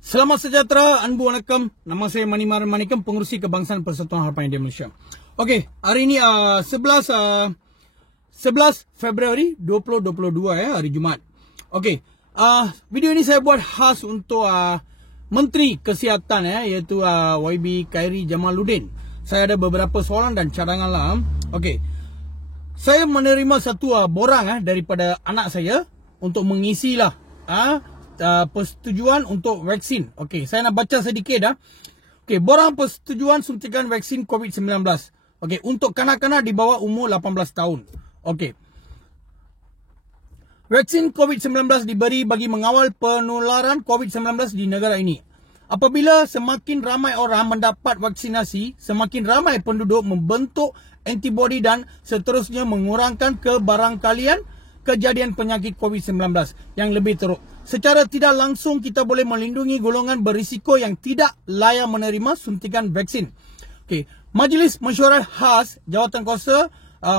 Selamat sejahtera, anbu wanakkam. Nama saya Manimaran Manikam, pengurusi Kebangsaan Persatuan Harapan India Malaysia. Okey, hari ini 11 Februari 2022 hari Jumaat. Okey, video ini saya buat khas untuk Menteri Kesihatan iaitu YB Khairy Jamaluddin. Saya ada beberapa soalan dan cadangan lah. Okey. Saya menerima satu borang daripada anak saya untuk mengisilah persetujuan untuk vaksin. Okey, saya nak baca sedikit Okey, borang persetujuan suntikan vaksin COVID-19. Okey, untuk kanak-kanak di bawah umur 18 tahun. Okey. Vaksin COVID-19 diberi bagi mengawal penularan COVID-19 di negara ini. Apabila semakin ramai orang mendapat vaksinasi, semakin ramai penduduk membentuk antibodi dan seterusnya mengurangkan kebarangkalian kejadian penyakit COVID-19 yang lebih teruk. Secara tidak langsung kita boleh melindungi golongan berisiko yang tidak layak menerima suntikan vaksin. Okey, Majlis Mesyuarat Khas Jawatankuasa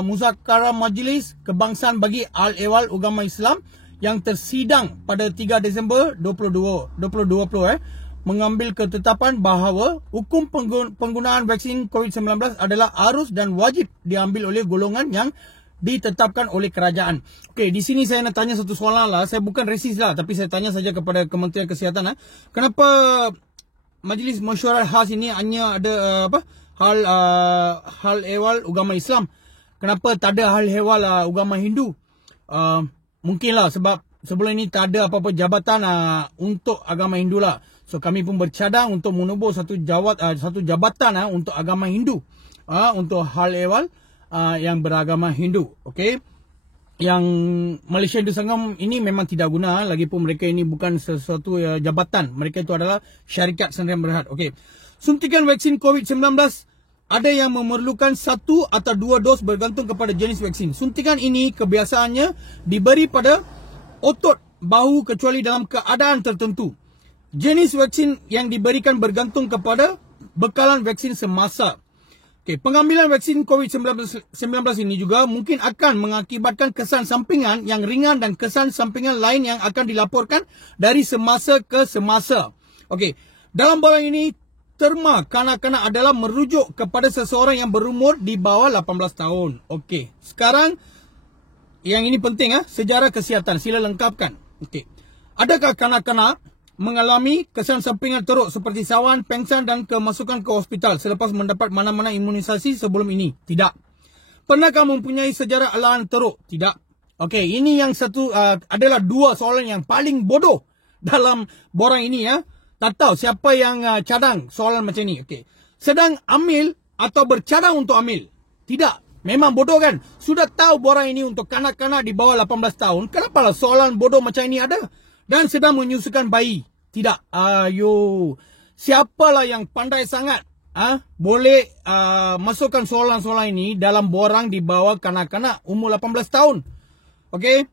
Muzakarah Majlis Kebangsaan bagi Al-Ehwal Agama Islam yang tersidang pada 3 Disember 2020 mengambil ketetapan bahawa hukum penggunaan vaksin COVID-19 adalah harus dan wajib diambil oleh golongan yang ditetapkan oleh kerajaan. Okey, di sini saya nak tanya satu soalan lah. Saya bukan resis lah, tapi saya tanya saja kepada Kementerian Kesihatan kenapa Majlis Mesyuarat Khas ini hanya ada hal ehwal agama Islam? Kenapa tak ada hal ehwal agama Hindu? Mungkinlah sebab sebelum ini tak ada apa-apa jabatan untuk agama Hindu lah. So kami pun bercadang untuk menubur satu jabatan untuk agama Hindu. Untuk hal ehwal yang beragama Hindu. Okey. Yang Malaysia Hindu Sangam ini memang tidak guna, lagipun mereka ini bukan sesuatu jabatan. Mereka itu adalah syarikat sendirian berhad. Okey. Suntikan vaksin COVID-19 ada yang memerlukan 1 atau 2 dos bergantung kepada jenis vaksin. Suntikan ini kebiasaannya diberi pada otot bahu kecuali dalam keadaan tertentu. Jenis vaksin yang diberikan bergantung kepada bekalan vaksin semasa. Okay, pengambilan vaksin COVID-19 ini juga mungkin akan mengakibatkan kesan sampingan yang ringan dan kesan sampingan lain yang akan dilaporkan dari semasa ke semasa. Okey, dalam borang ini terma kanak-kanak adalah merujuk kepada seseorang yang berumur di bawah 18 tahun. Okey, sekarang yang ini penting sejarah kesihatan, sila lengkapkan. Okey. Adakah kanak-kanak mengalami kesan sampingan teruk seperti sawan, pengsan dan kemasukan ke hospital selepas mendapat mana-mana imunisasi sebelum ini? Tidak. Pernahkah mempunyai sejarah alahan teruk? Tidak. Okey, ini yang satu adalah 2 soalan yang paling bodoh dalam borang ini Tak tahu siapa yang cadang soalan macam ni. Okey. Sedang ambil atau bercadang untuk ambil? Tidak. Memang bodoh kan? Sudah tahu borang ini untuk kanak-kanak di bawah 18 tahun. Kenapalah soalan bodoh macam ini ada? Dan sedang menyusukan bayi? Tidak. Ayo. Siapalah yang pandai sangat boleh masukkan soalan-soalan ini dalam borang di bawah kanak-kanak umur 18 tahun? Okey.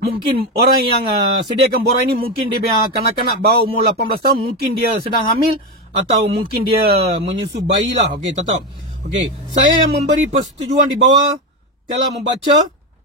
Mungkin orang yang sediakan borang ini, mungkin dia punya kanak-kanak bawah umur 18 tahun, mungkin dia sedang hamil atau mungkin dia menyusu bayi lah. Okey, tak tahu. Okey, saya yang memberi persetujuan di bawah telah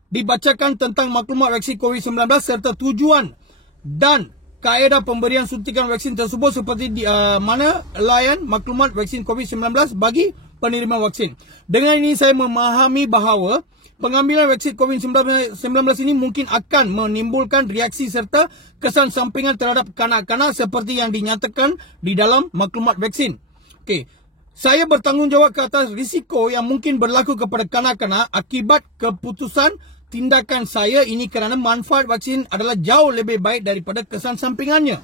dibacakan tentang maklumat vaksin COVID-19 serta tujuan dan kaedah pemberian suntikan vaksin tersebut seperti mana layan maklumat vaksin COVID-19 bagi penerima vaksin. Dengan ini saya memahami bahawa pengambilan vaksin COVID-19 ini mungkin akan menimbulkan reaksi serta kesan sampingan terhadap kanak-kanak seperti yang dinyatakan di dalam maklumat vaksin. Okey. Saya bertanggungjawab ke atas risiko yang mungkin berlaku kepada kanak-kanak akibat keputusan tindakan saya ini kerana manfaat vaksin adalah jauh lebih baik daripada kesan sampingannya.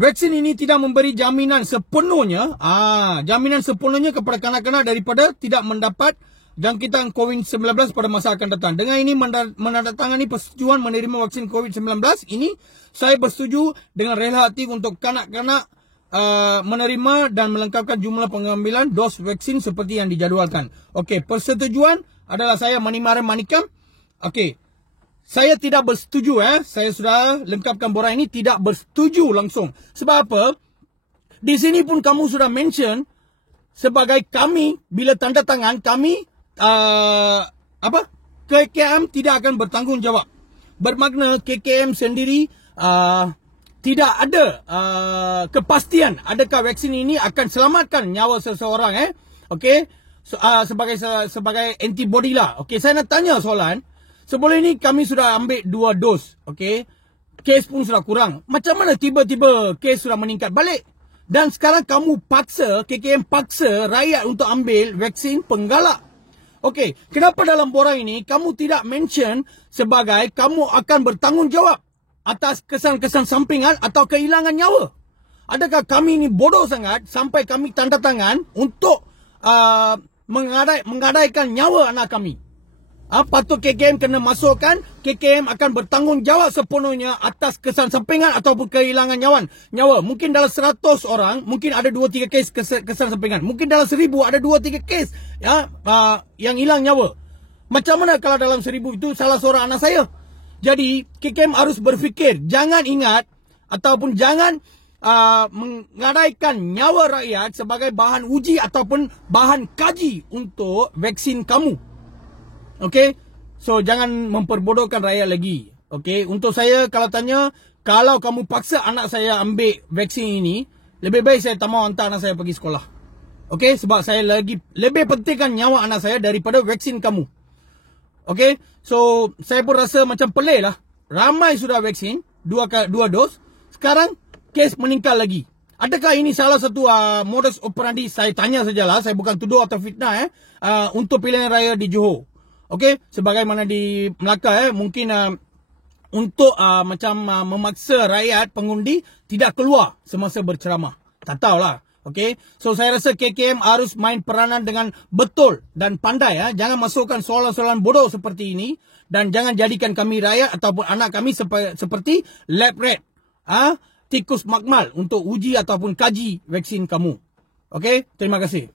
Vaksin ini tidak memberi jaminan sepenuhnya kepada kanak-kanak daripada tidak mendapat jangkitan COVID-19 pada masa akan datang. Dengan ini menandatangani persetujuan menerima vaksin COVID-19 ini, saya bersetuju dengan rela hati untuk kanak-kanak menerima dan melengkapkan jumlah pengambilan dos vaksin seperti yang dijadualkan. Okey, persetujuan adalah saya Manimaran Manikam. Okey. Saya tidak bersetuju Saya sudah lengkapkan borang ini, tidak bersetuju langsung. Sebab apa? Di sini pun kamu sudah mention sebagai kami, bila tanda tangan kami KKM tidak akan bertanggungjawab. Bermakna KKM sendiri tidak ada kepastian adakah vaksin ini akan selamatkan nyawa seseorang. Okey, sebagai antibody lah. Okey, saya nak tanya soalan. Sebelum ini kami sudah ambil 2 dos. Okey, kes pun sudah kurang. Macam mana tiba-tiba kes sudah meningkat balik? Dan sekarang kamu paksa, KKM paksa rakyat untuk ambil vaksin penggalak. Okey, kenapa dalam borang ini kamu tidak mention sebagai kamu akan bertanggungjawab atas kesan-kesan sampingan atau kehilangan nyawa? Adakah kami ini bodoh sangat sampai kami tanda tangan untuk menggadaikan nyawa anak kami? Patut KKM kena masukkan, KKM akan bertanggungjawab sepenuhnya atas kesan sampingan ataupun kehilangan nyawa. Mungkin dalam 100 orang, mungkin ada 2-3 kes kesan sampingan. Mungkin dalam 1000 ada 2-3 kes yang hilang nyawa. Macam mana kalau dalam 1000 itu salah seorang anak saya? Jadi KKM harus berfikir, jangan ingat ataupun jangan menggadaikan nyawa rakyat sebagai bahan uji ataupun bahan kaji untuk vaksin kamu. Okey, so jangan memperbodohkan rakyat lagi. Okey, untuk saya kalau tanya, kalau kamu paksa anak saya ambil vaksin ini, lebih baik saya tak mahu hantar anak saya pergi sekolah. Okey, sebab saya lebih pentingkan nyawa anak saya daripada vaksin kamu. Okey, so saya pun rasa macam pelik lah. Ramai sudah vaksin, 2 dos. Sekarang kes meningkat lagi. Adakah ini salah satu modus operandi? Saya tanya sajalah, saya bukan tuduh atau fitnah untuk pilihan raya di Johor. Okey, sebagaimana di Melaka mungkin untuk memaksa rakyat pengundi tidak keluar semasa berceramah. Tak tahulah. Okey, so saya rasa KKM harus main peranan dengan betul dan pandai. Jangan masukkan soalan-soalan bodoh seperti ini dan jangan jadikan kami rakyat ataupun anak kami seperti lab rat, tikus makmal untuk uji ataupun kaji vaksin kamu. Okey, terima kasih.